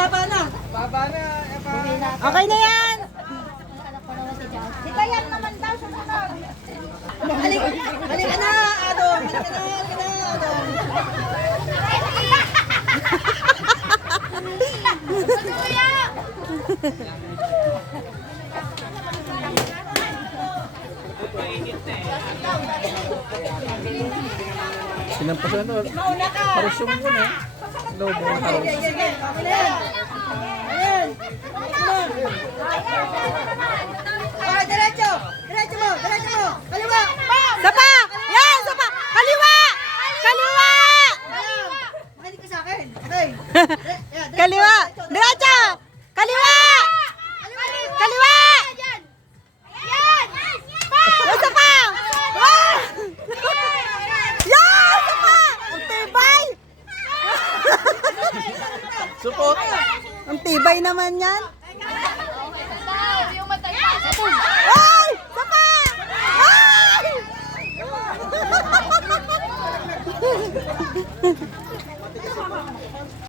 baba na. Okay na yan. Ito yan naman daw sumunod. Halika na, Adong. Halika na, Adong. Sinampasan na. Harus yung muna. Lobo. Harus. Okay na yan. Ayan. Okay, diretso. Diretso mo, diretso mo. Kaliwa. Sapa! Yan! Sapa! Kaliwa! Kaliwa! Makinig ka sa akin. Okay. Ayan, Kaliwa! Diretso! Kaliwa! Kaliwa! Yan! Sapa! Wow! Yan! Sapa! Ang tibay! Support. Ang tibay naman yan. Yung matay pa. Ah!